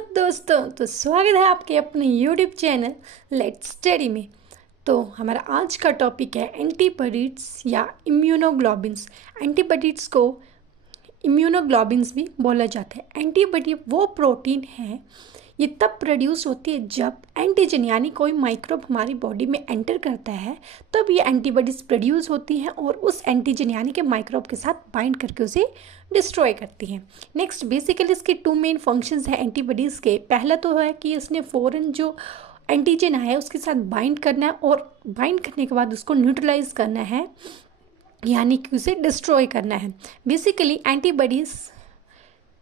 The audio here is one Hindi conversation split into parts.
दोस्तों, तो स्वागत है आपके अपने YouTube चैनल लेट्स स्टडी में। तो हमारा आज का टॉपिक है एंटीबॉडीज या इम्यूनोग्लोबिन्स। एंटीबॉडीज को इम्यूनोग्लोबिन्स भी बोला जाता है। एंटीबॉडी वो प्रोटीन है, ये तब प्रोड्यूस होती है जब एंटीजन यानी कोई माइक्रोब हमारी बॉडी में एंटर करता है, तब ये एंटीबॉडीज़ प्रोड्यूस होती हैं और उस एंटीजन यानी कि माइक्रोब के साथ बाइंड करके उसे डिस्ट्रॉय करती हैं। नेक्स्ट, बेसिकली इसके टू मेन फंक्शंस हैं एंटीबॉडीज़ के। पहला तो है कि इसने फ़ौरन जो एंटीजन आया है उसके साथ बाइंड करना है और बाइंड करने के बाद उसको न्यूट्रलाइज करना है, यानी कि उसे डिस्ट्रॉय करना है। बेसिकली एंटीबॉडीज़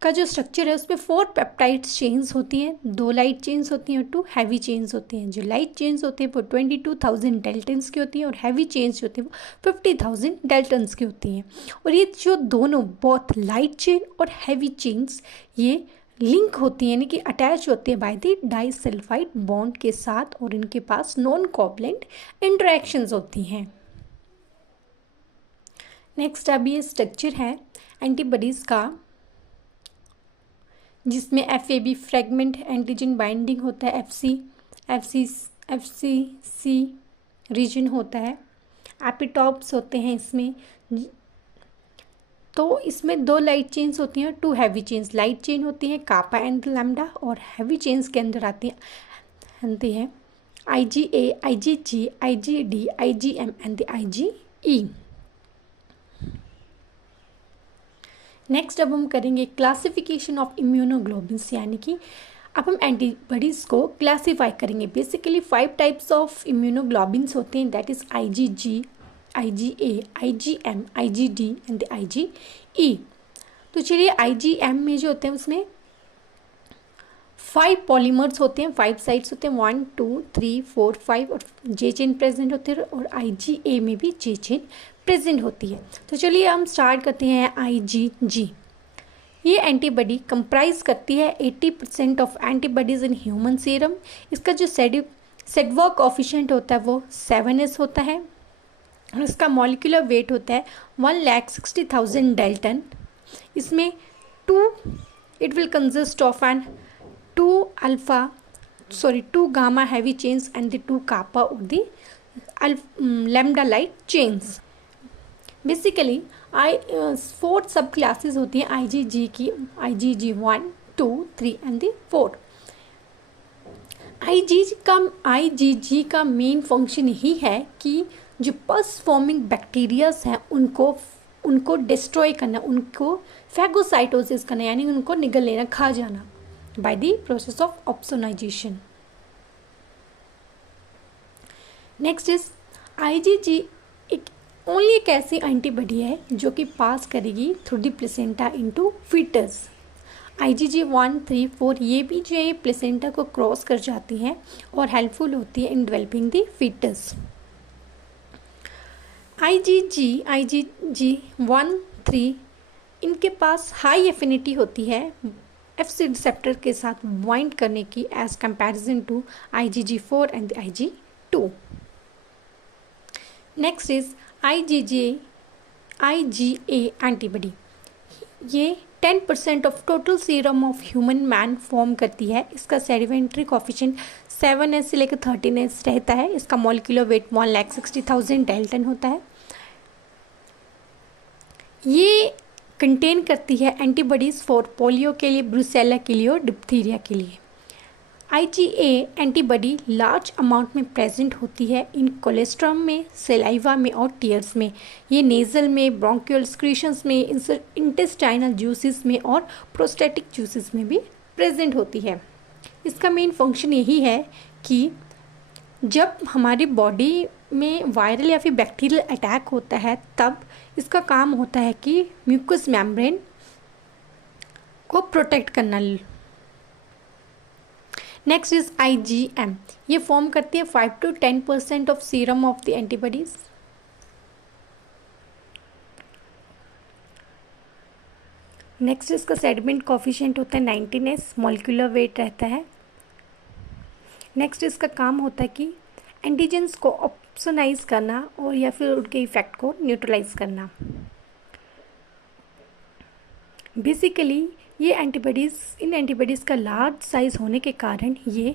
का जो स्ट्रक्चर है उसमें 4 पेप्टाइड चेन्स होती हैं, 2 लाइट चेन्स होती हैं और 2 हैवी चेन्स होती हैं। जो लाइट चेन्स होती हैं वो 22,000 डेल्टन्स की होती हैं और हैवी चेन्स जो होती हैं वो 50,000 डेल्टन्स की होती हैं। और ये जो दोनों बोथ लाइट चेन और हैवी चेन्स ये लिंक होती हैं, यानी कि अटैच होती है बाय द डाइसल्फाइड बॉन्ड के साथ, और इनके पास नॉन कोवलेंट इंटरेक्शंस होती हैं। नेक्स्ट, अब ये स्ट्रक्चर है एंटीबॉडीज़ का, जिसमें FAB फ्रेगमेंट एंटीजन बाइंडिंग होता है, FCC रीजन होता है, एपिटॉप्स होते हैं इसमें। तो इसमें 2 लाइट चेन्स होती हैं, 2 हैवी चेन्स। लाइट चेन होती है कापा एंड लैम्डा, और हैवी चेन्स के अंदर आती हैं IgA, IgG, IgD, IgM and IgE। Next, अब हम करेंगे क्लासिफिकेशन ऑफ इम्यूनोग्लोबिन्स, यानी कि अब हम एंटीबॉडीज़ को क्लासीफाई करेंगे। बेसिकली 5 टाइप्स ऑफ इम्यूनोग्लोबिन्स होते हैं, that is IgG, IgA, IgM, IgD and IgE। तो चलिए IgM में जो होते हैं उसमें 5 पॉलीमर्स होते हैं, 5 साइट्स होते हैं, 1 2 3 4 5, और J चेन प्रेजेंट होते हैं, और IgA में भी J चेन प्रेजेंट होती है। तो चलिए हम स्टार्ट करते हैं IgG। ये एंटीबॉडी कंप्राइज करती है 80% of antibodies in human serum. इसका जो सेडवर्क कोएफिशिएंट होता है वो 7s होता है, और इसका मॉलिक्यूलर वेट होता है 1,60,000 डेल्टन। इसमें it will consist of an 2 gamma heavy chains and the 2 kappa or the lambda light chains। Basically 4 सब क्लासेस होती हैं IgG की, IgG 1 2 3 एंड 4। IgG का मेन फंक्शन यही है कि जो पस फॉर्मिंग बैक्टीरियाज हैं उनको डिस्ट्रॉय करना, उनको फैगोसाइटोसिस करना, यानी उनको निगल लेना, खा जाना by the process of opsonization। Next is IgG एक ऐसी एंटीबॉडी है जो कि पास करेगी through the placenta into foetus. IgG 1 3 4 ये भी जो है प्लेसेंटा को क्रॉस कर जाती हैं और हेल्पफुल होती है in developing the foetus. IgG 1 3 इनके पास हाई एफिनिटी होती है FC रिसेप्टर के साथ बाइंड करने की as comparison to IgG 4 and IgA। Next is IgA antibody. ये 10% of total serum of human man form करती है। इसका सेडिमेंट्री कोएफिशिएंट 7s से लेकर 13s रहता है। इसका मॉलिक्यूलर वेट 1,60,000 डेल्टन होता है। ये कंटेन करती है एंटीबॉडीज़ फॉर पोलियो के लिए, ब्रूसेला के लिए और डिप्थीरिया के लिए। IgA एंटीबॉडी लार्ज अमाउंट में प्रेजेंट होती है इन कोलेस्ट्रम में, सेलाइवा में और टीयर्स में। ये नेज़ल में, ब्रोंकियल सिक्रीशंस में, इंटेस्टाइनल जूसेस में और प्रोस्टेटिक जूसेस में भी प्रेजेंट होती है। इसका मेन फंक्शन यही है कि जब हमारी बॉडी में वायरल या फिर बैक्टीरियल अटैक होता है तब इसका काम होता है कि म्यूकस मेम्ब्रेन को प्रोटेक्ट करना। Next is IgM। ये फॉर्म करती है 5 to 10% of serum of the antibodies. Next इसका सेडिमेंट कोएफिशिएंट होता है 19s, मॉलिक्यूलर वेट रहता है। नेक्स्ट इसका काम होता है कि एंटीजेंस को ऑप्सोनाइज करना और या फिर उनके इफेक्ट को न्यूट्रलाइज करना। बेसिकली इन एंटीबॉडीज़ का लार्ज साइज होने के कारण ये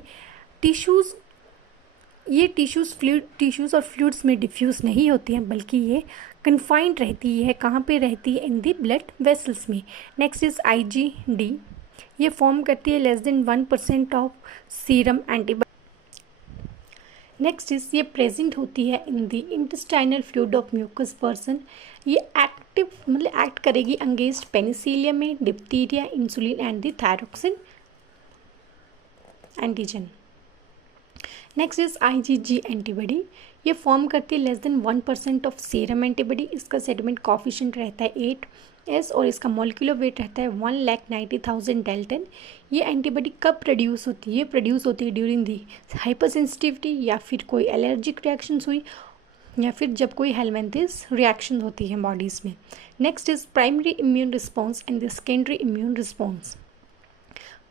टिश्यूज़ और फ्लूइड्स में डिफ्यूज़ नहीं होती हैं, बल्कि ये कन्फाइंड रहती है। कहाँ पे रहती है? इन दी ब्लड वेसल्स में। Next is IgD। ये फॉर्म करती है less than 1% of serum antibody. Next is ये प्रेजेंट होती है in the intestinal fluid of mucus person. ये एक्ट करेगी अगेंस्ट पेनिसिलियम में, diphtheria, insulin and the thyroxine antigen. Next is IgG antibody. ये फॉर्म करती है less than 1% of serum antibody. इसका सेडिमेंट कॉफिशिएंट रहता है 8s और इसका मॉलिक्यूलर वेट रहता है 1,90,000 डेल्टन। ये एंटीबॉडी कब प्रोड्यूस होती है? ये प्रोड्यूस होती है ड्यूरिंग दी हाइपरसेंसिटिविटी, या फिर कोई एलर्जिक रिएक्शंस हुई, या फिर जब कोई हेलमिंथिस रिएक्शन होती है बॉडीज़ में। Next is primary immune response and the secondary immune response.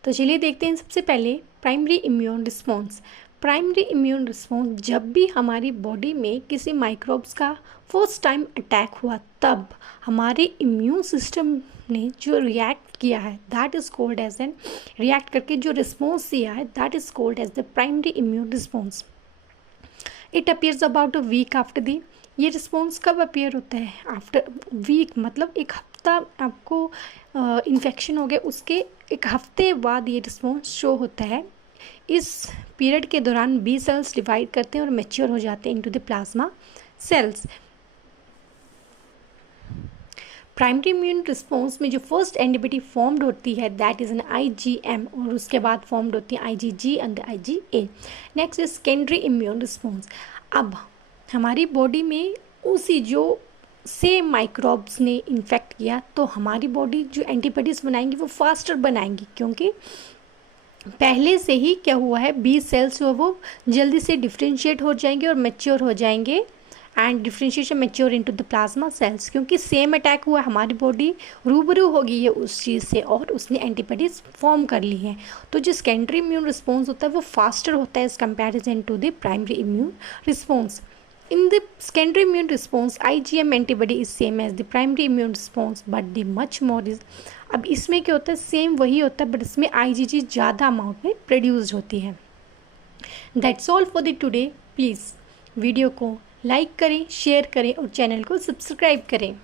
तो चलिए देखते हैं सबसे पहले primary immune response. Primary immune response जब भी हमारी बॉडी में किसी माइक्रोब्स का फर्स्ट टाइम अटैक हुआ, तब हमारे इम्यून सिस्टम ने जो रिएक्ट किया है that is called as an react करके जो रिस्पॉन्स दिया है that is called as the primary immune response. It appears about a week after the. ये रिस्पॉन्स कब अपीयर होता है? आफ्टर वीक, मतलब एक हफ्ता आपको इन्फेक्शन हो गया उसके एक हफ्ते बाद ये रिस्पॉन्स शो होता है। इस पीरियड के दौरान बी सेल्स डिवाइड करते हैं और मैच्योर हो जाते हैं into the plasma cells. Primary immune response में जो फर्स्ट एंटीबॉडी फॉर्म्ड होती है दैट इज़ एन IgM और उसके बाद फॉर्म्ड होती है IgG and IgA। Next is secondary immune response. अब हमारी बॉडी में उसी जो सेम माइक्रोब्स ने इन्फेक्ट किया तो हमारी बॉडी जो एंटीबॉडीज़ बनाएंगी वो फास्टर बनाएंगी, क्योंकि पहले से ही क्या हुआ है, बी सेल्स जो वो जल्दी से डिफ्रेंशिएट हो जाएंगे और मैच्योर हो जाएंगे and differentiation mature into the plasma cells. क्योंकि सेम अटैक हुआ, हमारी बॉडी रूबरू हो गई है उस चीज़ से और उसने एंटीबॉडीज फॉर्म कर ली हैं। तो जो सेकेंडरी इम्यून रिस्पॉन्स होता है वो फास्टर होता है as comparison to the primary immune response. In the secondary immune response, IgM antibody is same as the primary immune response, but the much more is। अब इसमें क्या होता है, सेम वही होता है बट इसमें IgG ज़्यादा अमाउंट में प्रोड्यूस होती है। That's all for the today. Please video को लाइक करें, शेयर करें और चैनल को सब्सक्राइब करें।